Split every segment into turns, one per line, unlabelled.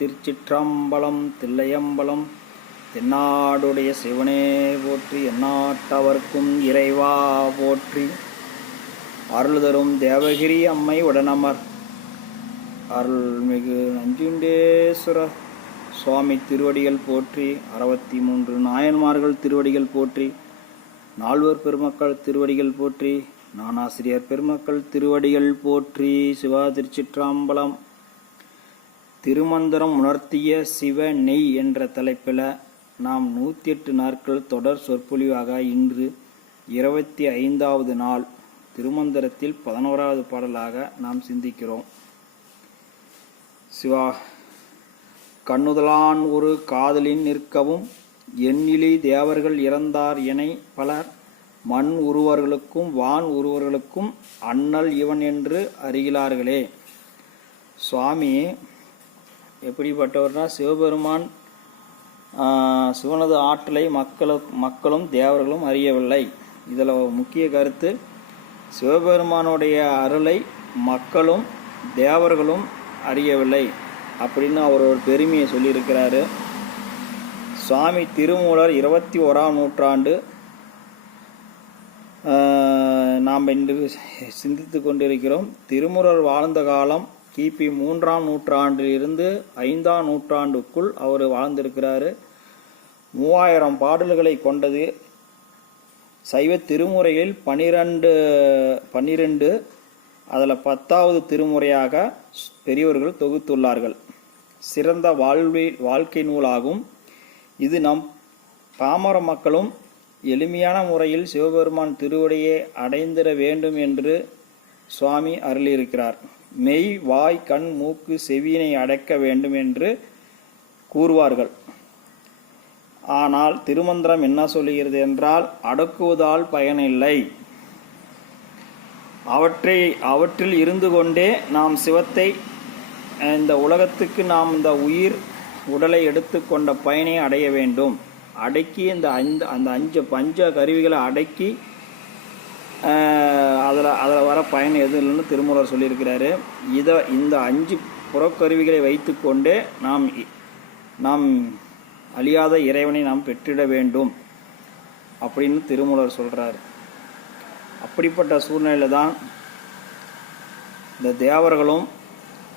திருச்சிற்றம்பலம் தில்லையம்பலம் தென்னாடுடைய சிவனே போற்றி எந்நாட்டவர்க்கும் இறைவா போற்றி. அருள் தரும் தேவகிரி அம்மை உடனமர். அருள்மிகு நஞ்சுண்டேஸ்வர சுவாமி திருவடிகள் போற்றி. அறுபத்தி மூன்று நாயன்மார்கள் திருவடிகள் போற்றி. நால்வர் பெருமக்கள் திருவடிகள் போற்றி. நானாசிரியர் பெருமக்கள் திருவடிகள் போற்றி. சிவா திருச்சிற்றாம்பலம். திருமந்திரம் உணர்த்திய சிவ நெய் என்ற தலைப்பில் நாம் நூற்றி எட்டு நாட்கள் தொடர் சொற்பொழிவாக இன்று இருபத்தி ஐந்தாவது நாள் திருமந்திரத்தில் பதினோராவது பாடலாக நாம் சிந்திக்கிறோம். சிவா கண்ணுதலான் ஒரு காதலின் நிற்கவும் எண்ணிலி தேவர்கள் இறந்தார் என பலர் மண் உருவர்களுக்கும் வான் உருவர்களுக்கும் அண்ணல் இவன் என்று அறிகிறார்களே. சுவாமி எப்படிப்பட்டவர்னா சிவபெருமான் சிவனது ஆற்றலை மக்களும் மக்களும் தேவர்களும் அறியவில்லை. இதில் முக்கிய கருத்து சிவபெருமானுடைய அருளை மக்களும் தேவர்களும் அறியவில்லை அப்படின்னு அவர் ஒரு பெருமையை சொல்லியிருக்கிறாரு. சுவாமி திருமூலர் இருபத்தி ஓராம் நூற்றாண்டு நாம் இன்று சிந்தித்து கொண்டிருக்கிறோம். திருமுறர் வாழ்ந்த காலம் கிபி மூன்றாம் நூற்றாண்டிலிருந்து ஐந்தாம் நூற்றாண்டுக்குள் அவர் வாழ்ந்திருக்கிறாரு. மூவாயிரம் பாடல்களை கொண்டது. சைவ திருமுறையில் பனிரெண்டு பன்னிரெண்டு அதில் பத்தாவது திருமுறையாக பெரியவர்கள் தொகுத்துள்ளார்கள். சிறந்த வாழ்வி வாழ்க்கை நூலாகும். இது நம் பாமர மக்களும் எளிமையான முறையில் சிவபெருமான் திருவடியை அடைந்திட வேண்டும் என்று சுவாமி அருளியிருக்கிறார். மெய் வாய் கண் மூக்கு செவியினை அடைக்க வேண்டும் என்று கூறுவார்கள். ஆனால் திருமந்திரம் என்ன சொல்லுகிறது என்றால் அடக்குவதால் பயனில்லை அவற்றை அவற்றில் இருந்து கொண்டே நாம் சிவத்தை இந்த உலகத்துக்கு நாம் இந்த உயிர் உடலை எடுத்துக்கொண்ட பயனை அடைய வேண்டும். அடக்கி இந்த ஐந்து அந்த அஞ்சு பஞ்ச கருவிகளை அடக்கி அதில் அதில் வர பயன் எதுவும் இல்லைன்னு திருமூலர் சொல்லியிருக்கிறாரு. இதை இந்த அஞ்சு புறக்கருவிகளை வைத்துக்கொண்டே நாம் இ- நாம் அழியாத இறைவனை நாம் பெற்றிட வேண்டும் அப்படின்னு திருமூலர் சொல்கிறார் அப்படிப்பட்ட சூழ்நிலையில் தான் இந்த தேவர்களும்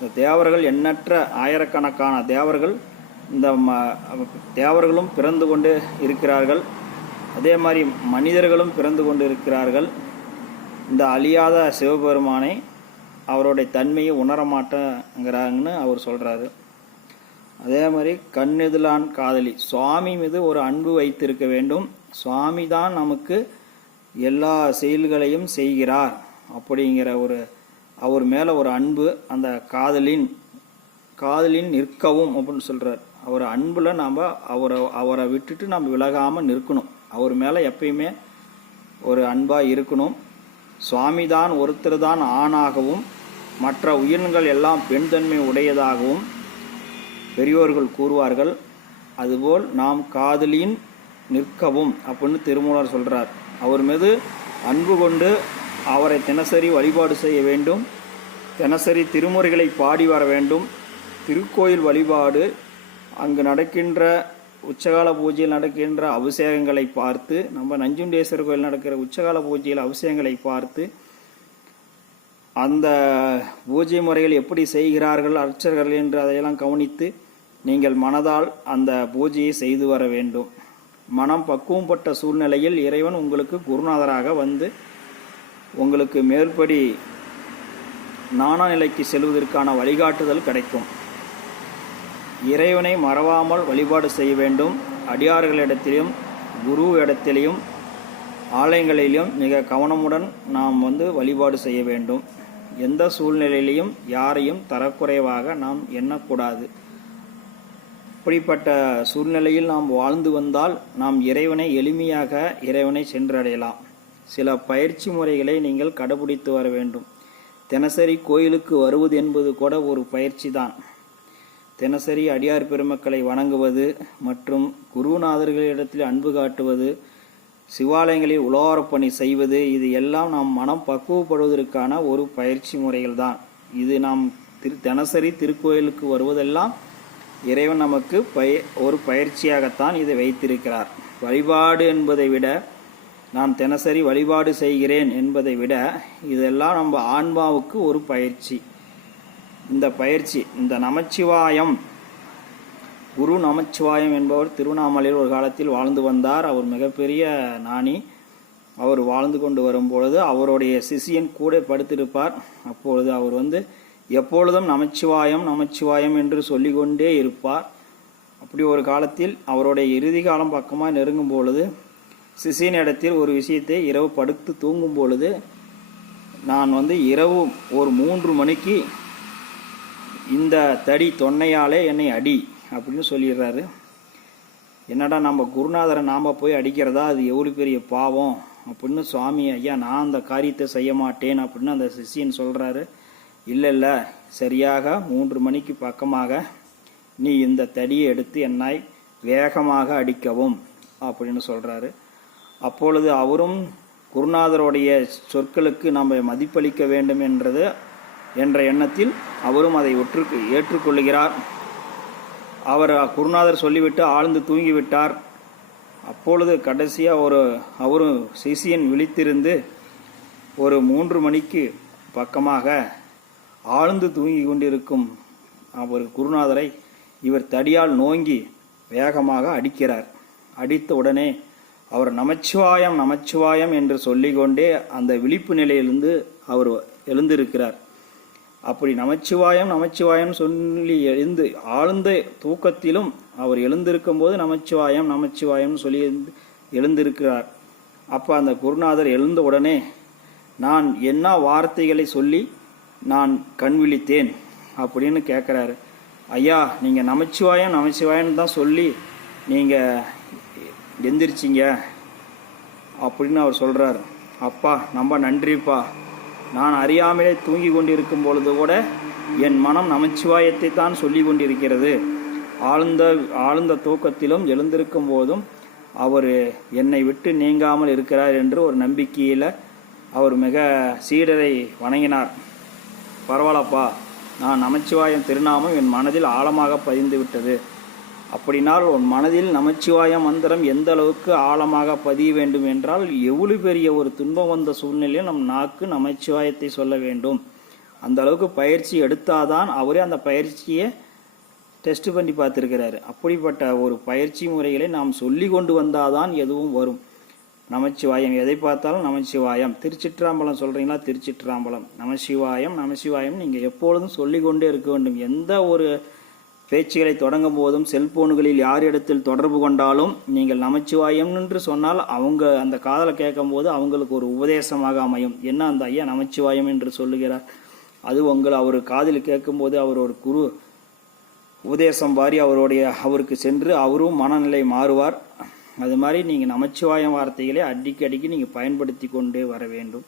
இந்த தேவர்கள் எண்ணற்ற ஆயிரக்கணக்கான தேவர்கள் இந்த ம தேவர்களும் பிறந்து கொண்டு இருக்கிறார்கள். அதே மாதிரி மனிதர்களும் பிறந்து கொண்டு இருக்கிறார்கள். இந்த அழியாத சிவபெருமானை அவருடைய தன்மையை உணரமாட்டேங்கிறாங்கன்னு அவர் சொல்கிறாரு அதே மாதிரி கண்ணெதிலான் காதலி சுவாமி மீது ஒரு அன்பு வைத்திருக்க வேண்டும். சுவாமி தான் நமக்கு எல்லா செயல்களையும் செய்கிறார் அப்படிங்கிற ஒரு அவர் மேலே ஒரு அன்பு அந்த காதலின் காதலின் நிற்கவும் அப்படின்னு சொல்கிறார் அவர் அன்பில் நாம் அவரை அவரை விட்டுட்டு நம்ம விலகாமல் நிற்கணும். அவர் மேலே எப்பயுமே ஒரு அன்பாக இருக்கணும். சுவாமி தான் ஒருத்தர் தான் ஆணாகவும் மற்ற உயிரினங்கள் எல்லாம் பெண் தன்மை உடையதாகவும் பெரியோர்கள் கூறுவார்கள். அதுபோல் நாம் காதலின் நிற்கவும் அப்படின்னு திருமூலர் சொல்கிறார் அவர் மீது அன்பு கொண்டு அவரை தினசரி வழிபாடு செய்ய வேண்டும். தினசரி திருமுறைகளை பாடி வர வேண்டும். திருக்கோயில் வழிபாடு அங்கு நடக்கின்ற உச்சகால பூஜையில் நடக்கின்ற அபிஷேகங்களை பார்த்து நம்ம நஞ்சுண்டேஸ்வரர் கோயில் நடக்கிற உச்சகால பூஜையில் அபிஷேகங்களை பார்த்து அந்த பூஜை முறைகள் எப்படி செய்கிறார்கள் அர்ச்சகர்கள் என்று அதையெல்லாம் கவனித்து நீங்கள் மனதால் அந்த பூஜையை செய்து வர வேண்டும். மனம் பக்குவப்பட்ட சூழ்நிலையில் இறைவன் உங்களுக்கு குருநாதராக வந்து உங்களுக்கு மேற்படி நாணா நிலைக்கு செல்வதற்கான வழிகாட்டுதல் கிடைக்கும். இறைவனை மறவாமல் வழிபாடு செய்ய வேண்டும். அடியார்களிடத்திலும் குரு இடத்திலையும் ஆலயங்களிலும் மிக கவனமுடன் நாம் வந்து வழிபாடு செய்ய வேண்டும். எந்த சூழ்நிலையிலையும் யாரையும் தரக்குறைவாக நாம் எண்ணக்கூடாது. இப்படிப்பட்ட சூழ்நிலையில் நாம் வாழ்ந்து வந்தால் நாம் இறைவனை எளிமையாக இறைவனை சென்றடையலாம். சில பயிற்சி முறைகளை நீங்கள் கடைபிடித்து வர வேண்டும். தினசரி கோயிலுக்கு வருவது என்பது கூட ஒரு பயிற்சி தான் தினசரி அடியார் பெருமக்களை வணங்குவது மற்றும் குருநாதர்களிடத்தில் அன்பு காட்டுவது சிவாலயங்களில் உலோரப் பணி செய்வது இது எல்லாம் நாம் மனம் பக்குவப்படுவதற்கான ஒரு பயிற்சி முறைகள் தான் இது நாம் திரு தினசரி திருக்கோயிலுக்கு வருவதெல்லாம் இறைவன் நமக்கு பய ஒரு பயிற்சியாகத்தான் இதை வைத்திருக்கிறார். வழிபாடு என்பதை விட நான் தினசரி வழிபாடு செய்கிறேன் என்பதை விட இதெல்லாம் நம்ம ஆன்மாவுக்கு ஒரு பயிற்சி. இந்த பயிற்சி இந்த நமச்சிவாயம். குரு நமச்சிவாயம் என்பவர் திருவண்ணாமலையில் ஒரு காலத்தில் வாழ்ந்து வந்தார். அவர் மிகப்பெரிய நாணி அவர் வாழ்ந்து கொண்டு வரும்பொழுது அவருடைய சிசியன் கூட படுத்திருப்பார். அப்பொழுது அவர் வந்து எப்பொழுதும் நமச்சிவாயம் நமச்சிவாயம் என்று சொல்லிக்கொண்டே இருப்பார். அப்படி ஒரு காலத்தில் அவருடைய இறுதி காலம் பக்கமாக நெருங்கும் பொழுது சிசியின் இடத்தில் ஒரு விஷயத்தை இரவு படுத்து தூங்கும் பொழுது நான் வந்து இரவு ஒரு மூன்று மணிக்கு இந்த தடி தொன்னையாலே என்னை அடி அப்படின்னு சொல்லிடுறாரு. என்னடா நம்ம குருநாதரை நாம் போய் அடிக்கிறதா? அது எவ்வளோ பெரிய பாவம் அப்படின்னு சுவாமி ஐயா நான் அந்த காரியத்தை செய்ய மாட்டேன் அப்படின்னு அந்த சிஷியன் சொல்கிறாரு இல்லை இல்லை சரியாக மூன்று மணிக்கு பக்கமாக நீ இந்த தடியை எடுத்து என்னை வேகமாக அடிக்கவும் அப்படின்னு சொல்கிறாரு அப்பொழுது அவரும் குருநாதருடைய சொற்களுக்கு நம்ம மதிப்பளிக்க வேண்டும் என்றது என்ற எண்ணத்தில் அவரும் அதை ஒற்று ஏற்றுக்கொள்கிறார் அவர் குருநாதர் சொல்லிவிட்டு ஆழ்ந்து தூங்கிவிட்டார். அப்பொழுது கடைசியாக ஒரு அவரும் சிசியன் விழித்திருந்து ஒரு மூன்று மணிக்கு பக்கமாக ஆழ்ந்து தூங்கி கொண்டிருக்கும் அவர் குருநாதரை இவர் தடியால் நோங்கி வேகமாக அடிக்கிறார். அடித்த உடனே அவர் நமச்சிவாயம் நமச்சிவாயம் என்று சொல்லிக்கொண்டே அந்த விழிப்பு நிலையிலிருந்து அவர் எழுந்திருக்கிறார். அப்படி நமச்சிவாயம் நமச்சிவாயம் சொல்லி எழுந்து ஆழ்ந்த தூக்கத்திலும் அவர் எழுந்திருக்கும் போது நமச்சிவாயம் நமச்சிவாயம் சொல்லி எழுந்திருக்கிறார். அப்போ அந்த குருநாதர் எழுந்த உடனே நான் என்ன வார்த்தைகளை சொல்லி நான் கண் விழித்தேன்? அப்படின்னு கேட்குறாரு ஐயா நீங்கள் நமச்சிவாயம் நமச்சிவாயம்னு தான் சொல்லி நீங்கள் எந்திரிச்சிங்க. அப்படின்னு அவர் சொல்கிறார் அப்பா ரொம்ப நன்றிப்பா. நான் அறியாமலே தூங்கி கொண்டிருக்கும் பொழுது கூட என் மனம் நமச்சிவாயத்தை தான் சொல்லி கொண்டிருக்கிறது. ஆழ்ந்த ஆழ்ந்த தூக்கத்திலும் எழுந்திருக்கும் போதும் அவர் என்னை விட்டு நீங்காமல் இருக்கிறார் என்று ஒரு நம்பிக்கையில் அவர் மிக சீடரை வணங்கினார். பரவாயில்லப்பா நான் நமச்சிவாயம் திருநாமம் என் மனதில் ஆழமாக பதிந்து விட்டது அப்படினால் உன் மனதில் நமச்சிவாய மந்திரம் எந்த அளவுக்கு ஆழமாக பதிய வேண்டும் என்றால் எவ்வளவு பெரிய ஒரு துன்பம் வந்த சூழ்நிலையில் நம் நாக்கு நமச்சிவாயத்தை சொல்ல வேண்டும். அந்த அளவுக்கு பயிற்சி எடுத்தாதான் அவரே அந்த பயிற்சியை டெஸ்ட் பண்ணி பார்த்துருக்கிறாரு. அப்படிப்பட்ட ஒரு பயிற்சி முறைகளை நாம் சொல்லி கொண்டு வந்தாதான் எதுவும் வரும். நமச்சிவாயம் எதை பார்த்தாலும் நமச்சிவாயம். திருச்சிற்றாம்பலம் சொல்கிறீங்களா திருச்சிற்றாம்பலம். நமசிவாயம் நமசிவாயம் நீங்கள் எப்பொழுதும் சொல்லிக்கொண்டே இருக்க வேண்டும். எந்த ஒரு பேச்சுகளை தொடங்கும் போதும் செல்போன்களில் யாரிடத்தில் தொடர்பு கொண்டாலும் நீங்கள் நமச்சிவாயம் என்று சொன்னால் அவங்க அந்த காதலை கேட்கும்போது அவங்களுக்கு ஒரு உபதேசமாக அமையும். என்ன அந்த ஐயா நமச்சிவாயம் என்று சொல்லுகிறார்? அது உங்கள் அவர் காதில் கேட்கும்போது அவர் ஒரு குரு உபதேசம் வாரி அவருடைய அவருக்கு சென்று அவரும் மனநிலை மாறுவார். அது மாதிரி நீங்கள் நமச்சிவாயம் வார்த்தைகளை அடிக்கடிக்கு நீங்கள் பயன்படுத்தி கொண்டே வர வேண்டும்.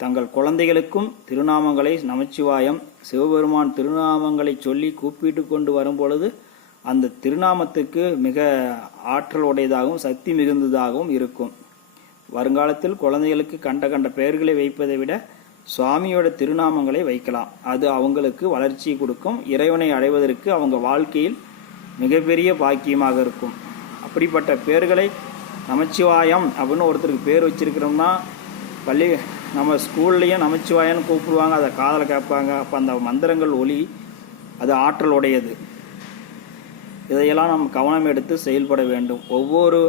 தங்கள் குழந்தைகளுக்கும் திருநாமங்களை நமச்சிவாயம் சிவபெருமான் திருநாமங்களை சொல்லி கூப்பிட்டு கொண்டு வரும்பொழுது அந்த திருநாமத்துக்கு மிக ஆற்றல் உடையதாகவும் சக்தி மிகுந்ததாகவும் இருக்கும். வருங்காலத்தில் குழந்தைகளுக்கு கண்ட கண்ட பெயர்களை வைப்பதை விட சுவாமியோட திருநாமங்களை வைக்கலாம். அது அவங்களுக்கு வளர்ச்சி கொடுக்கும். இறைவனை அடைவதற்கு அவங்க வாழ்க்கையில் மிகப்பெரிய பாக்கியமாக இருக்கும். அப்படிப்பட்ட பேர்களை நமச்சிவாயம் அப்படின்னு ஒருத்தருக்கு பேர் வச்சிருக்கிறோம்னா பள்ளி நம்ம ஸ்கூல்லையும் நமச்சிவாயன்னு கூப்பிடுவாங்க அதை காதில் கேட்பாங்க. அப்போ அந்த மந்திரங்கள் ஒளி அது ஆற்றல் உடையது இதையெல்லாம் நாம் கவனம் எடுத்து செயல்பட வேண்டும். ஒவ்வொரு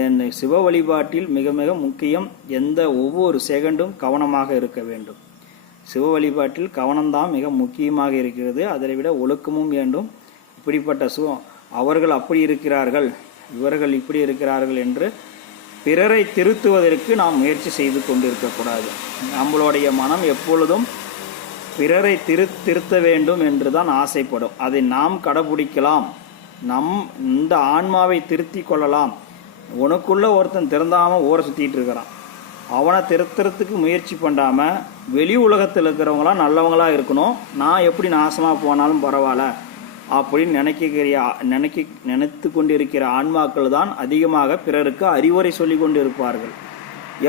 என் சிவ வழிபாட்டில் மிக மிக முக்கியம் எந்த ஒவ்வொரு செகண்டும் கவனமாக இருக்க வேண்டும். சிவ வழிபாட்டில் கவனம்தான் மிக முக்கியமாக இருக்கிறது. அதை விட ஒழுக்கமும் வேண்டும். இப்படிப்பட்ட சு அவர்கள் அப்படி இருக்கிறார்கள் இவர்கள் இப்படி இருக்கிறார்கள் என்று பிறரை திருத்துவதற்கு நாம் முயற்சி செய்து கொண்டிருக்கக்கூடாது. நம்மளுடைய மனம் எப்பொழுதும் பிறரை திரு திருத்த வேண்டும் என்று தான் ஆசைப்படும். அதை நாம் கடைபிடிக்கலாம். நம் இந்த ஆன்மாவை திருத்தி கொள்ளலாம். உனக்குள்ளே ஒருத்தன் திறந்தாமல் ஊரை சுற்றிட்டு இருக்கிறான். அவனை திருத்துறதுக்கு முயற்சி பண்ணாமல் வெளி உலகத்தில் இருக்கிறவங்களாம் நல்லவங்களா இருக்கணும். நான் எப்படி நாசமாக போனாலும் பரவாயில்ல. அப்படின்னு நினைக்கிற நினைக்க நினைத்து கொண்டிருக்கிற ஆன்மாக்கள் தான் அதிகமாக பிறருக்கு அறிவுரை சொல்லி கொண்டு இருப்பார்கள்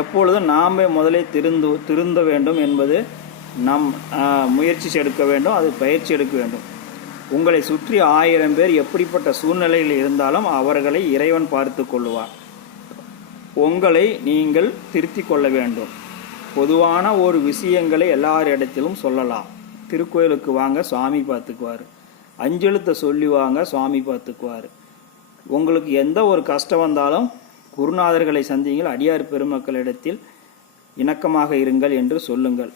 எப்பொழுதும் நாமே முதலே திருந்து திருந்த வேண்டும் என்பது நம் முயற்சி எடுக்க வேண்டும் அது பயிற்சி எடுக்க வேண்டும். உங்களை சுற்றி ஆயிரம் பேர் எப்படிப்பட்ட சூழ்நிலையில் இருந்தாலும் அவர்களை இறைவன் பார்த்து கொள்ளுவார் உங்களை நீங்கள் திருத்திக் கொள்ள வேண்டும். பொதுவான ஒரு விஷயங்களை எல்லாரிடத்திலும் சொல்லலாம். திருக்கோயிலுக்கு வாங்க சுவாமி பார்த்துக்குவார். அஞ்செழுத்தை சொல்லி வாங்க சுவாமி பார்த்துக்குவார். உங்களுக்கு எந்த ஒரு கஷ்டம் வந்தாலும் குருநாதர்களை சந்தியுங்கள் அடியார் பெருமக்களிடத்தில் இணக்கமாக இருங்கள் என்று சொல்லுங்கள்.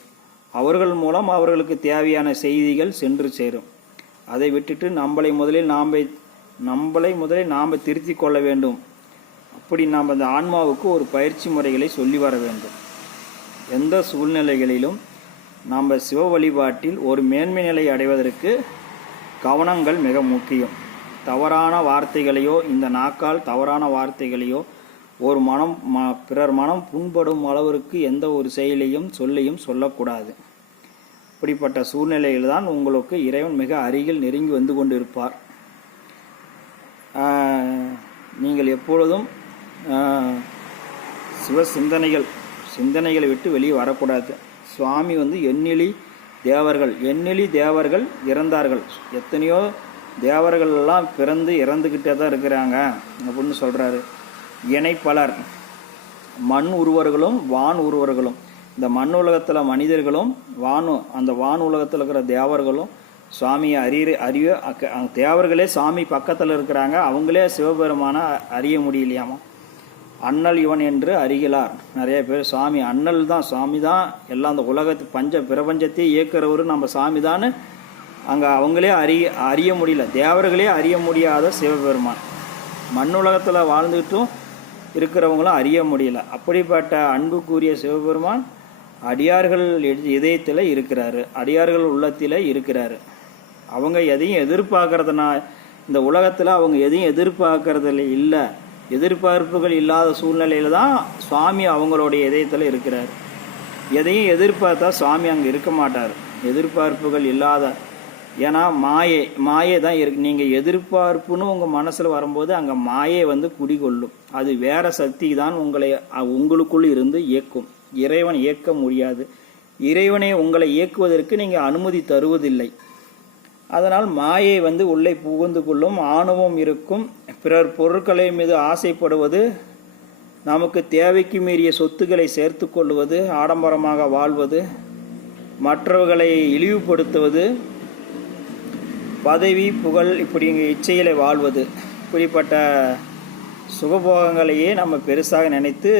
அவர்கள் மூலம் அவர்களுக்கு தேவையான செய்திகள் சென்று சேரும். அதை விட்டுட்டு நம்மளை முதலில் நாம் நம்மளை முதலில் நாம் திருத்திக் கொள்ள வேண்டும். அப்படி நாம் அந்த ஆன்மாவுக்கு ஒரு பயிற்சி முறைகளை சொல்லி வர வேண்டும். எந்த சூழ்நிலைகளிலும் நாம் சிவ வழிபாட்டில் ஒரு மேன்மை நிலை அடைவதற்கு கவனங்கள் மிக முக்கியம். தவறான வார்த்தைகளையோ இந்த நாக்கால் தவறான வார்த்தைகளையோ ஒரு மனம் ம பிறர் மனம் புண்படும் அளவிற்கு எந்த ஒரு செயலையும் சொல்லையும் சொல்லக்கூடாது. இப்படிப்பட்ட சூழ்நிலையில் தான் உங்களுக்கு இறைவன் மிக அருகில் நெருங்கி வந்து கொண்டிருப்பார். நீங்கள் எப்பொழுதும் சிவ சிந்தனைகள் சிந்தனைகளை விட்டு வெளியே வரக்கூடாது. சுவாமி வந்து எண்ணிலி தேவர்கள் எண்ணிலி தேவர்கள் இறந்தார்கள். எத்தனையோ தேவர்கள் எல்லாம் பிறந்து இறந்துக்கிட்டே தான் இருக்கிறாங்க அப்படின்னு சொல்கிறாரு இணைப்பலர் மண் உருவர்களும் வான் உருவர்களும். இந்த மண் உலகத்தில் மனிதர்களும் வானு அந்த வான் உலகத்தில் இருக்கிற தேவர்களும் சுவாமியை அறிய அறிய தேவர்களே சாமி பக்கத்தில் இருக்கிறாங்க. அவங்களே சிவபெருமான அறிய முடியலையாமா? அண்ணல் இவன் என்று அறிகிறார். நிறைய பேர் சாமி அண்ணல் தான் சாமி தான். எல்லாம் அந்த உலகத்து பஞ்ச பிரபஞ்சத்தையே இயக்குறவர் நம்ம சாமி தான் அங்கே அவங்களே அறிய அறிய முடியல. தேவர்களே அறிய முடியாத சிவபெருமான். மண்ணுலகத்தில் வாழ்ந்துட்டும் இருக்கிறவங்களும் அறிய முடியல. அப்படிப்பட்ட அன்புக்குரிய சிவபெருமான் அடியார்கள் இதயத்தில் இருக்கிறாரு. அடியார்கள் உள்ளத்தில் இருக்கிறாரு. அவங்க எதையும் எதிர்பார்க்கறதுனா இந்த உலகத்தில் அவங்க எதையும் எதிர்பார்க்கறதுல இல்லை. எதிர்பார்ப்புகள் இல்லாத சூழ்நிலையில் தான் சுவாமி அவங்களுடைய இதயத்தில் இருக்கிறார். எதையும் எதிர்பார்த்தா சுவாமி அங்கே இருக்க மாட்டார். எதிர்பார்ப்புகள் இல்லாத ஏன்னா மாயை மாயை தான் இருக்கு. நீங்கள் எதிர்பார்ப்புன்னு உங்கள் மனசில் வரும்போது அங்கே மாயை வந்து குடிகொள்ளும். அது வேற சக்தி தான் உங்களை உங்களுக்குள் இருந்து இயக்கும். இறைவன் இயக்க முடியாது. இறைவனை உங்களை இயக்குவதற்கு நீங்கள் அனுமதி தருவதில்லை. அதனால் மாயை வந்து உள்ளே புகுந்து கொள்ளும் ஆணவம் இருக்கும் பிறர் பொருட்களை மீது ஆசைப்படுவது நமக்கு தேவைக்கு மீறிய சொத்துக்களை சேர்த்து கொள்வது ஆடம்பரமாக வாழ்வது மற்றவர்களை இழிவுபடுத்துவது பதவி புகழ் இப்படி இச்சையில் வாழ்வது. இப்படிப்பட்ட சுகபோகங்களையே நம்ம பெருசாக நினைத்து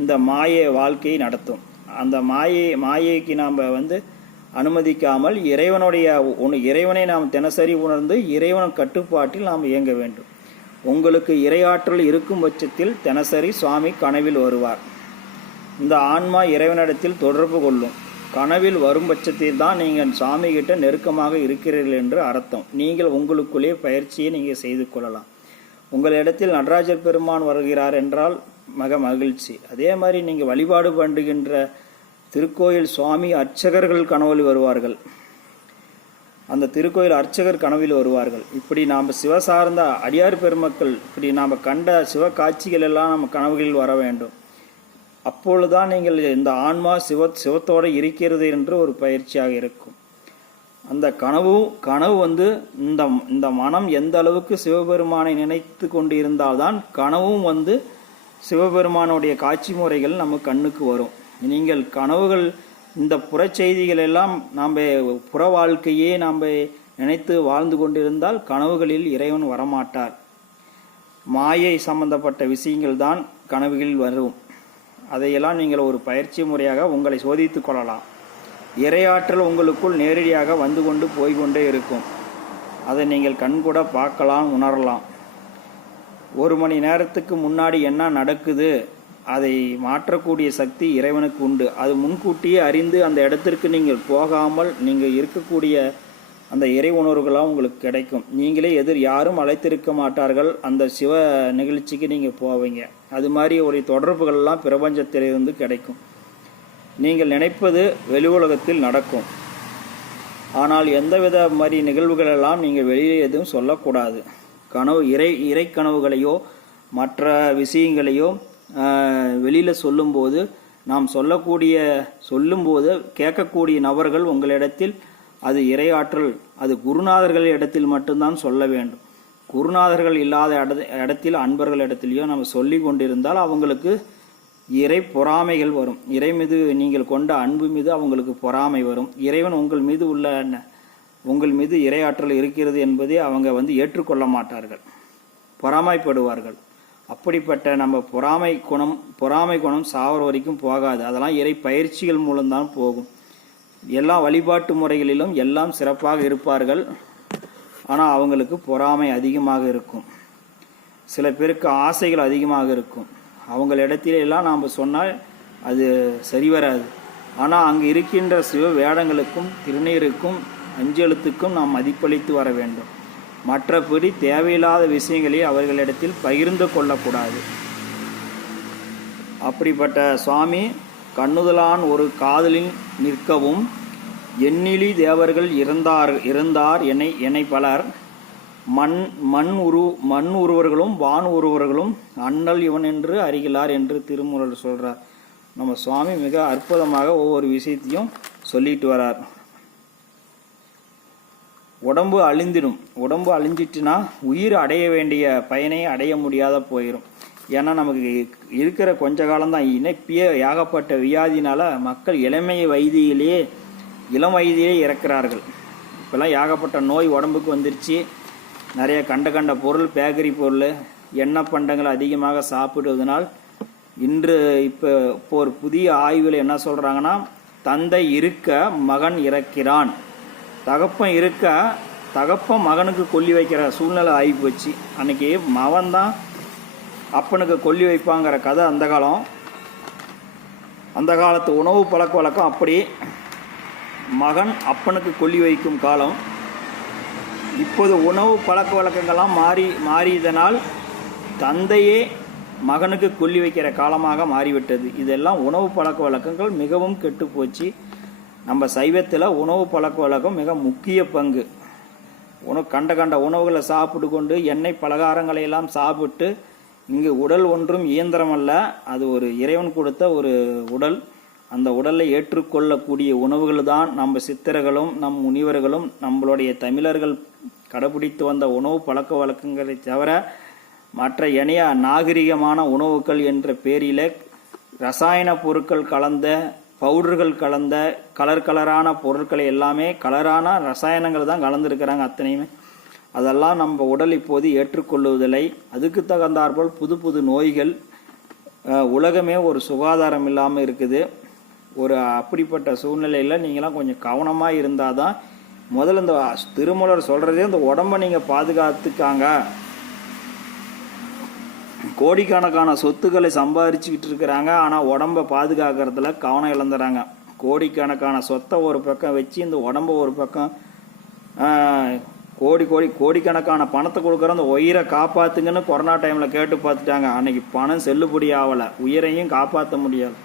இந்த மாய வாழ்க்கையை நடத்தும். அந்த மாயை மாயைக்கு நாம் வந்து அனுமதிக்காமல் இறைவனுடைய உண இறைவனை நாம் தினசரி உணர்ந்து இறைவன் கட்டுப்பாட்டில் நாம் இயங்க வேண்டும். உங்களுக்கு இறையாற்றல் இருக்கும் பட்சத்தில் தினசரி சுவாமி கனவில் வருவார். இந்த ஆன்மா இறைவனிடத்தில் தொடர்பு கொள்ளும். கனவில் வரும் பட்சத்தில் தான் நீங்கள் சுவாமிகிட்ட கிட்ட நெருக்கமாக இருக்கிறீர்கள் என்று அர்த்தம். நீங்கள் உங்களுக்குள்ளே பயிற்சியை நீங்கள் செய்து கொள்ளலாம். உங்களிடத்தில் நடராஜர் பெருமான் வருகிறார் என்றால் மக மகிழ்ச்சி. அதே மாதிரி நீங்கள் வழிபாடு பண்ணுகின்ற திருக்கோயில் சுவாமி அர்ச்சகர்கள் கனவில் வருவார்கள். அந்த திருக்கோயில் அர்ச்சகர் கனவில் வருவார்கள். இப்படி நாம் சிவ சார்ந்த அடியார் பெருமக்கள் இப்படி நாம் கண்ட சிவ காட்சிகள் எல்லாம் நம்ம கனவுகளில் வர வேண்டும். அப்பொழுதுதான் நீங்கள் இந்த ஆன்மா சிவ சிவத்தோடு இருக்கிறது என்று ஒரு பயிற்சியாக இருக்கும். அந்த கனவு கனவு வந்து இந்த இந்த மனம் எந்த அளவுக்கு சிவபெருமானை நினைத்து கொண்டு இருந்தால்தான் கனவும் வந்து சிவபெருமானுடைய காட்சி முறைகள் நம்ம கண்ணுக்கு வரும். நீங்கள் கனவுகள் இந்த புறச்செய்திகள் எல்லாம் நாம் புற வாழ்க்கையே நாம் நினைத்து வாழ்ந்து கொண்டிருந்தால் கனவுகளில் இறைவன் வரமாட்டார். மாயை சம்பந்தப்பட்ட விஷயங்கள் தான் கனவுகளில் வரும். அதையெல்லாம் நீங்கள் ஒரு பயிற்சி முறையாக உங்களை சோதித்துக் கொள்ளலாம். இரையாற்றல் உங்களுக்குள் நேரடியாக வந்து கொண்டு போய்கொண்டே இருக்கும். அதை நீங்கள் கண்கூட பார்க்கலாம் உணரலாம். ஒரு மணி நேரத்துக்கு முன்னாடி என்ன நடக்குது? அதை மாற்றக்கூடிய சக்தி இறைவனுக்கு உண்டு. அது முன்கூட்டியே அறிந்து அந்த இடத்திற்கு நீங்கள் போகாமல் நீங்கள் இருக்கக்கூடிய அந்த இறை உணர்வுகளாக உங்களுக்கு கிடைக்கும். நீங்களே எதிர் யாரும் அழைத்திருக்க மாட்டார்கள். அந்த சிவ நிகழ்ச்சிக்கு நீங்கள் போவீங்க. அது மாதிரி ஒரு தொடர்புகள்லாம் பிரபஞ்சத்திலிருந்து கிடைக்கும். நீங்கள் நினைப்பது வெளி உலகத்தில் நடக்கும். ஆனால் எந்தவித மாதிரி நிகழ்வுகளெல்லாம் நீங்கள் வெளியே எதுவும் சொல்லக்கூடாது. கனவு இறை இறை கனவுகளையோ மற்ற விஷயங்களையோ வெளியில் சொல்லும்போது நாம் சொல்லக்கூடிய சொல்லும்போது கேட்கக்கூடிய நபர்கள் உங்களிடத்தில் அது இறையாற்றல் அது குருநாதர்கள் இடத்தில் மட்டும்தான் சொல்ல வேண்டும். குருநாதர்கள் இல்லாத இட இடத்தில் அன்பர்கள் இடத்திலேயோ நம்ம சொல்லி கொண்டிருந்தால் அவங்களுக்கு இறை பொறாமைகள் வரும். இறை மீது நீங்கள் கொண்ட அன்பு மீது அவங்களுக்கு பொறாமை வரும். இறைவன் உங்கள் மீது உள்ள ந- உங்கள் மீது இறையாற்றல் இருக்கிறது என்பதை அவங்க வந்து ஏற்றுக்கொள்ள மாட்டார்கள். பொறாமைப்படுவார்கள். அப்படிப்பட்ட நம்ம பொறாமை குணம் பொறாமை குணம் சாவர வரைக்கும் போகாது. அதெல்லாம் இறை பயிற்சிகள் மூலம்தான் போகும். எல்லா வழிபாட்டு முறைகளிலும் எல்லாம் சிறப்பாக இருப்பார்கள். ஆனால் அவங்களுக்கு பொறாமை அதிகமாக இருக்கும். சில பேருக்கு ஆசைகள் அதிகமாக இருக்கும். அவங்களிடத்தில எல்லாம் நாம் சொன்னால் அது சரி வராது. ஆனால் அங்கு இருக்கின்ற சிவ வேடங்களுக்கும் திருநீருக்கும் அஞ்செழுத்துக்கும் நாம் மதிப்பளித்து வர வேண்டும். மற்றபடி தேவையில்லாத விஷயங்களை அவர்களிடத்தில் பகிர்ந்து கொள்ளக்கூடாது. அப்படிப்பட்ட சுவாமி கண்ணுதலான் ஒரு காதலில் நிற்கவும் எண்ணிலி தேவர்கள் இருந்தார் இருந்தார் என்னை என்னை பலர். மண் மண் உரு மண் உருவர்களும் வான் உருவர்களும் அண்ணல் இவன் என்று அறிகிறார் என்று திருமுறள் சொல்கிறார் நம்ம சுவாமி மிக அற்புதமாக ஒவ்வொரு விஷயத்தையும் சொல்லிட்டு வரார். உடம்பு அழிந்திடும். உடம்பு அழிஞ்சிட்டுனா உயிர் அடைய வேண்டிய பயனை அடைய முடியாத போயிடும் ஏன்னா நமக்கு இருக்கிற கொஞ்ச காலம்தான். இணைப்பிய ஏகப்பட்ட வியாதினால் மக்கள் இளமை வயதியிலேயே இளம் வயதிலே இறக்கிறார்கள். இப்போல்லாம் ஏகப்பட்ட நோய் உடம்புக்கு வந்துருச்சு. நிறைய கண்ட கண்ட பொருள் பேக்கரி பொருள் எண்ணெய் பண்டங்கள் அதிகமாக சாப்பிடுவதனால் இன்று இப்போ இப்போ ஒரு புதிய ஆய்வில் என்ன சொல்கிறாங்கன்னா தந்தை இருக்க மகன் இறக்கிறான். தகப்பன் இருக்க? தகப்பன் மகனுக்கு கொல்லி வைக்கிற சூழ்நிலை ஆகி போச்சு அன்றைக்கி மகன் தான் அப்பனுக்கு கொல்லி வைப்பாங்கிற கதை அந்த காலம். அந்த காலத்து உணவு பழக்க வழக்கம் அப்படி. மகன் அப்பனுக்கு கொல்லி வைக்கும் காலம். இப்போது உணவு பழக்க வழக்கங்கள்லாம் மாறி மாறியதனால் தந்தையே மகனுக்கு கொல்லி வைக்கிற காலமாக மாறிவிட்டது. இதெல்லாம் உணவு பழக்க வழக்கங்கள் மிகவும் கெட்டு போச்சு நம்ம சைவத்தில் உணவு பழக்க வழக்கம் மிக முக்கிய பங்கு. உணவு கண்ட கண்ட உணவுகளை சாப்பிட்டு கொண்டு எண்ணெய் பலகாரங்களை எல்லாம் சாப்பிட்டு இங்கு உடல் ஒன்றும் இயந்திரம் அல்ல அது ஒரு இறைவன் கொடுத்த ஒரு உடல். அந்த உடலை ஏற்றுக்கொள்ளக்கூடிய உணவுகள் தான் நம்ம சித்தர்களும் நம் முனிவர்களும் நம்மளுடைய தமிழர்கள் கடைபிடித்து வந்த உணவு பழக்க வழக்கங்களை தவிர மற்ற இணைய நாகரிகமான உணவுகள் என்ற பேரில் ரசாயன பொருட்கள் கலந்த பவுடர்கள் கலந்த கலர் கலரான பொருட்களை எல்லாமே கலரான ரசாயனங்கள் தான் கலந்துருக்கிறாங்க அத்தனையுமே. அதெல்லாம் நம்ம உடல் இப்போது ஏற்றுக்கொள்ளுவதில்லை அதுக்கு தகுந்தாற்போல் புது புது நோய்கள் உலகமே ஒரு சுகாதாரம் இல்லாமல் இருக்குது. ஒரு அப்படிப்பட்ட சூழ்நிலையில் நீங்களாம் கொஞ்சம் கவனமாக இருந்தால் தான் முதல்ல இந்த திருமலர் சொல்கிறதே இந்த உடம்பை நீங்கள் பாதுகாத்துக்காங்க. கோடிக்கணக்கான சொத்துக்களை சம்பாதிச்சுக்கிட்டு இருக்கிறாங்க. ஆனால் உடம்பை பாதுகாக்கிறதுல கவனம் இழந்துறாங்க. கோடிக்கணக்கான சொத்தை ஒரு பக்கம் வச்சு இந்த உடம்ப ஒரு பக்கம் கோடி கோடி கோடிக்கணக்கான பணத்தை கொடுக்குற அந்த உயிரை காப்பாத்துங்கன்னு கொரோனா டைமில் கேட்டு பார்த்துட்டாங்க. அன்றைக்கி பணம் செல்லுபடி ஆகலை. உயிரையும் காப்பாற்ற முடியாது.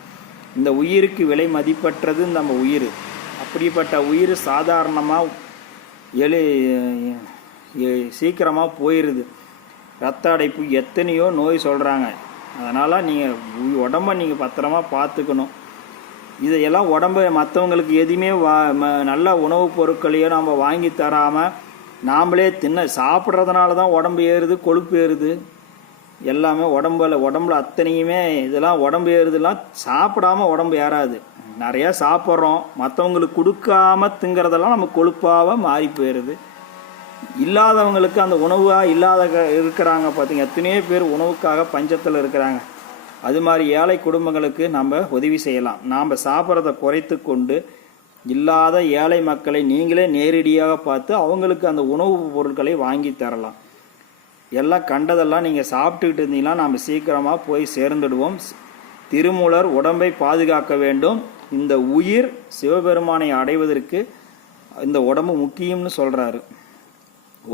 இந்த உயிருக்கு விலை மதிப்பற்றது நம்ம உயிர். அப்படிப்பட்ட உயிர் சாதாரணமாக எளி சீக்கிரமாக போயிடுது ரத்த அடைப்பு எத்தனையோ நோய் சொல்கிறாங்க அதனால் நீங்கள் உடம்ப நீங்கள் பத்திரமா பார்த்துக்கணும் இதையெல்லாம் உடம்பு மற்றவங்களுக்கு எதுவுமே வா ம- நல்ல உணவுப் பொருட்களையோ நம்ம வாங்கி தராமல் நாம்ளே தின்ன சாப்பிட்றதுனால தான் உடம்பு ஏறுது கொழுப்பு ஏறுது. எல்லாமே உடம்புல உடம்புல அத்தனையுமே இதெல்லாம் உடம்பு ஏறுதெல்லாம் சாப்பிடாம உடம்பு ஏறாது. நிறையா சாப்பிட்றோம். மற்றவங்களுக்கு கொடுக்காம திங்கிறதெல்லாம் நம்ம கொழுப்பாக மாறி போயிடுது இல்லாதவங்களுக்கு அந்த உணவாக இல்லாத க- இருக்கிறாங்க பார்த்தீங்க எத்தனையோ பேர் உணவுக்காக பஞ்சத்தில் இருக்கிறாங்க. அது மாதிரி ஏழை குடும்பங்களுக்கு நம்ம உதவி செய்யலாம். நாம் சாப்பிட்றத குறைத்து கொண்டு இல்லாத ஏழை மக்களை நீங்களே நேரடியாக பார்த்து அவங்களுக்கு அந்த உணவுப் பொருட்களை வாங்கி தரலாம். எல்லாம் கண்டதெல்லாம் நீங்கள் சாப்பிட்டுக்கிட்டு இருந்தீங்கன்னா நாம் சீக்கிரமாக போய் சேர்ந்துடுவோம். திருமூலர் உடம்பை பாதுகாக்க வேண்டும். இந்த உயிர் சிவபெருமானை அடைவதற்கு இந்த உடம்பு முக்கியம்னு சொல்கிறாரு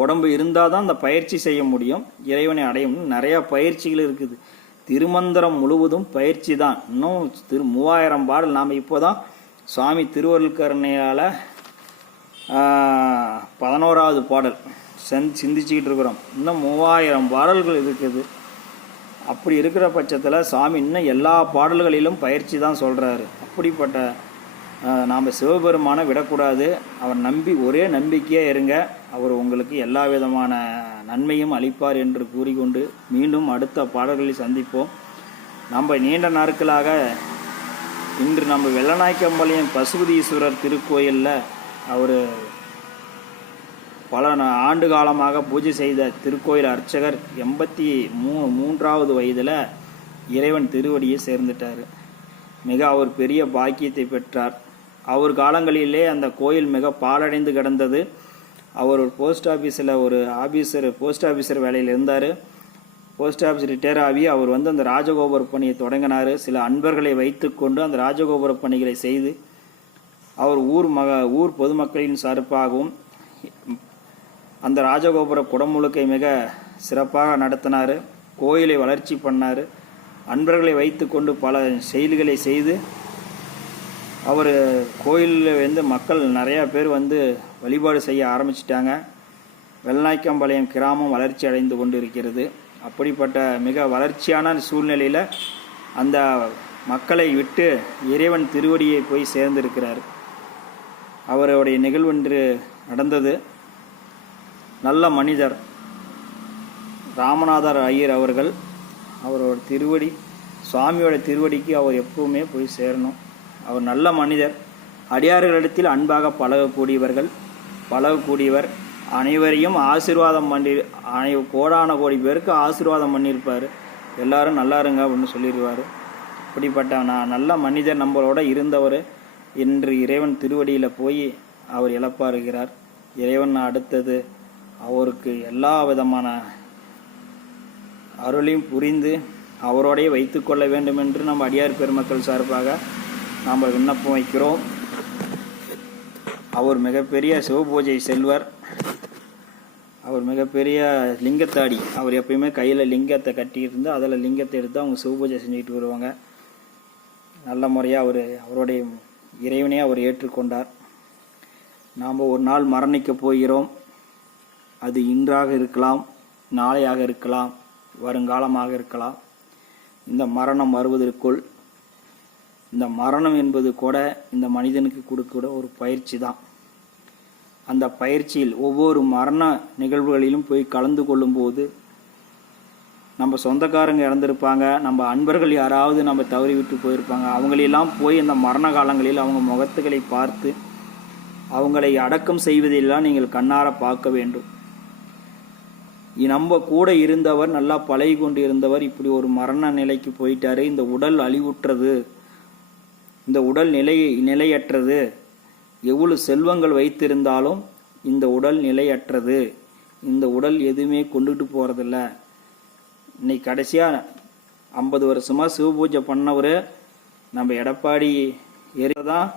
உடம்பு இருந்தால் தான் அந்த பயிற்சி செய்ய முடியும் இறைவனை அடையும். நிறையா பயிற்சிகள் இருக்குது. திருமந்திரம் முழுவதும் பயிற்சி தான். இன்னும் திரு மூவாயிரம் பாடல். நாம் இப்போ தான் சுவாமி திருவருள்கருணையால் பதினோராவது பாடல் செந் சிந்திச்சுக்கிட்டு இருக்கிறோம். இன்னும் மூவாயிரம் பாடல்கள் இருக்குது. அப்படி இருக்கிற பட்சத்தில் சாமி இன்னும் எல்லா பாடல்களிலும் பயிற்சி தான் சொல்கிறாரு அப்படிப்பட்ட நாம் சிவபெருமானை விடக்கூடாது. அவர் நம்பி ஒரே நம்பிக்கையாக இருங்க. அவர் உங்களுக்கு எல்லா விதமான நன்மையும் அளிப்பார் என்று கூறிக்கொண்டு மீண்டும் அடுத்த பாடல்களில் சந்திப்போம். நம்ம நீண்ட நாட்களாக இன்று நம்ம வெள்ளநாயக்கம்பாளையம் பசுபதீஸ்வரர் திருக்கோயிலில் அவர் பல ந- ஆண்டு காலமாக பூஜை செய்த திருக்கோயில் அர்ச்சகர் எண்பத்தி மூ மூன்றாவது வயதில் இறைவன் திருவடியை சேர்ந்துட்டார். மிக அவர் பெரிய பாக்கியத்தை பெற்றார். அவர் காலங்களிலே அந்த கோயில் மிக பாழடைந்து கிடந்தது. அவர் ஒரு போஸ்ட் ஆஃபீஸில் ஒரு ஆஃபீஸர் போஸ்ட் ஆஃபீஸர் வேலையில் இருந்தார். போஸ்ட் ஆஃபீஸ் ரிட்டையர் ஆகி அவர் வந்து அந்த ராஜகோபுர பணியை தொடங்கினார். சில அன்பர்களை வைத்துக்கொண்டு அந்த ராஜகோபுர பணிகளை செய்து அவர் ஊர் மக ஊர் பொதுமக்களின் சார்பாகவும் அந்த ராஜகோபுர குடமுழுக்கை மிக சிறப்பாக நடத்தினார். கோயிலை வளர்ச்சி பண்ணார். அன்பர்களை வைத்துக்கொண்டு பல செயல்களை செய்து அவர் கோயிலில் வந்து மக்கள் நிறையா பேர் வந்து வழிபாடு செய்ய ஆரம்பிச்சிட்டாங்க. வெள்ளநாய்க்கம்பாளையம் கிராமம் வளர்ச்சி அடைந்து கொண்டு இருக்கிறது அப்படிப்பட்ட மிக வளர்ச்சியான சூழ்நிலையில் அந்த மக்களை விட்டு இறைவன் திருவடியை போய் சேர்ந்திருக்கிறார். அவருடைய நிகழ்வொன்று நடந்தது. நல்ல மனிதர் ராமநாதர் ஐயர் அவர்கள். அவரோட திருவடி சுவாமியோட திருவடிக்கு அவர் எப்பவுமே போய் சேரணும். அவர் நல்ல மனிதர். அடியார்களிடத்தில் அன்பாக பழகக்கூடியவர்கள். பழகக்கூடியவர் அனைவரையும் ஆசீர்வாதம் பண்ணி அனை கோடான கோடி பேருக்கு ஆசீர்வாதம் பண்ணியிருப்பார். எல்லாரும் நல்லா இருங்க அப்படின்னு சொல்லிடுவார். இப்படிப்பட்ட நான் நல்ல மனிதர் நம்மளோட இருந்தவர். இன்று இறைவன் திருவடியில் போய் அவர் இழப்பாருகிறார். இறைவன் அடுத்தது அவருக்கு எல்லா விதமான அருளையும் புரிந்து அவரோடே வைத்துக்கொள்ள வேண்டும் என்று நம் அடியார் பெருமக்கள் சார்பாக நாம் விண்ணப்பம் வைக்கிறோம். அவர் மிகப்பெரிய சிவபூஜை செல்வர். அவர் மிகப்பெரிய லிங்கத்தாடி. அவர் எப்பயுமே கையில் லிங்கத்தை கட்டியிருந்து அதில் லிங்கத்தை எடுத்து அவங்க சிவபூஜை செஞ்சுக்கிட்டு வருவாங்க. நல்ல முறையாக அவர் அவருடைய இறைவனே அவர் ஏற்றுக்கொண்டார். நாம் ஒரு நாள் மரணிக்க போகிறோம். அது இன்றாக இருக்கலாம் நாளையாக இருக்கலாம் வருங்காலமாக இருக்கலாம். இந்த மரணம் வருவதற்குள் இந்த மரணம் என்பது கூட இந்த மனிதனுக்கு கொடுக்கிற ஒரு பயிற்சி தான். அந்த பயிற்சியில் ஒவ்வொரு மரண நிகழ்வுகளிலும் போய் கலந்து கொள்ளும்போது நம்ம சொந்தக்காரங்க இறந்துருப்பாங்க நம்ம அன்பர்கள் யாராவது நம்ம தவறி விட்டு போயிருப்பாங்க அவங்களெல்லாம் போய் இந்த மரண காலங்களில் அவங்க முகத்துகளை பார்த்து அவங்களை அடக்கம் செய்வதெல்லாம் நீங்கள் கண்ணார பார்க்க வேண்டும். நம்ம கூட இருந்தவர் நல்லா பழகி கொண்டு இருந்தவர் இப்படி ஒரு மரண நிலைக்கு போயிட்டாரு இந்த உடல் அழிவுற்றது இந்த உடல் நிலை நிலையற்றது. எவ்வளவு செல்வங்கள் வைத்திருந்தாலும் இந்த உடல் நிலையற்றது. இந்த உடல் எதுவுமே கொண்டுகிட்டு போகிறதில்ல இன்னைக்கு கடைசியாக ஐம்பது வருஷமாக சிவ பூஜை பண்ணவர் நம்ம எடப்பாடி ஏரியதான்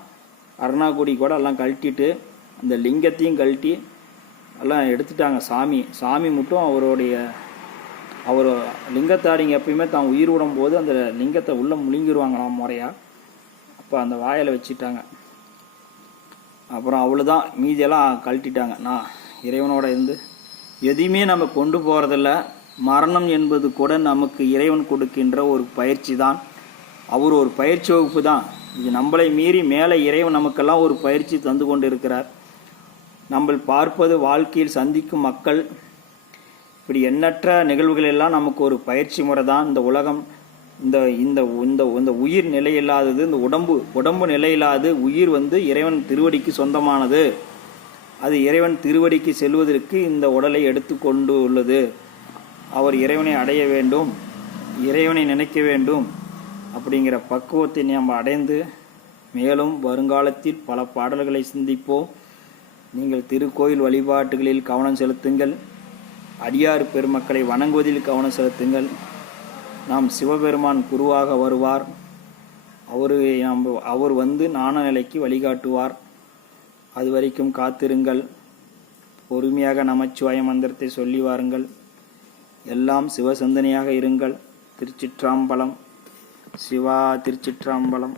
தான் கூட எல்லாம் கழட்டிட்டு அந்த லிங்கத்தையும் கழட்டி எல்லாம் எடுத்துட்டாங்க சாமி. சாமி மட்டும் அவருடைய அவர் லிங்கத்தாடிங்க எப்பயுமே தான் உயிர் விடும் போது அந்த லிங்கத்தை உள்ளே முழுங்கிடுவாங்களாம் முறையாக அப்போ அந்த வாயில் வச்சுட்டாங்க. அப்புறம் அவ்வளோதான் மீதியெல்லாம் கழட்டிட்டாங்க. நான் இறைவனோட இருந்து எதையுமே நம்ம கொண்டு போகிறதில்ல மரணம் என்பது கூட நமக்கு இறைவன் கொடுக்கின்ற ஒரு பயிற்சி தான் அவர் ஒரு பயிற்சி வகுப்பு தான். இது நம்மளை மீறி மேலே இறைவன் நமக்கெல்லாம் ஒரு பயிற்சி தந்து கொண்டு இருக்கிறார் நம்ம பார்ப்பது வாழ்க்கையில் சந்திக்கும் மக்கள். இப்படி எண்ணற்ற நிகழ்வுகள் எல்லாம் நமக்கு ஒரு பயிற்சி முறை தான் இந்த உலகம் இந்த இந்த இந்த இந்த உயிர் நிலை இல்லாதது இந்த உடம்பு உடம்பு நிலை இல்லாது உயிர் வந்து இறைவன் திருவடிக்கு சொந்தமானது. அது இறைவன் திருவடிக்கு செல்வதற்கு இந்த உடலை எடுத்துக்கொண்டு உள்ளது. அவர் இறைவனை அடைய வேண்டும் இறைவனை நினைக்க வேண்டும் அப்படிங்கிற பக்குவத்தை நாம் அடைந்து மேலும் வருங்காலத்தில் பல பாடல்களை சிந்திப்போம். நீங்கள் திருக்கோயில் வழிபாட்டுகளில் கவனம் செலுத்துங்கள். அடியார் பெருமக்களை வணங்குவதில் கவனம் செலுத்துங்கள். நாம் சிவபெருமான் குருவாக வருவார். அவர் நாம் அவர் வந்து ஞான நிலைக்கு வழிகாட்டுவார். அது வரைக்கும் காத்திருங்கள். பொறுமையாக நமச்சிவாய மந்திரத்தை சொல்லி வாருங்கள். எல்லாம் சிவசந்தனையாக இருங்கள். திருச்சிற்றாம்பலம். சிவா திருச்சிற்றாம்பலம்.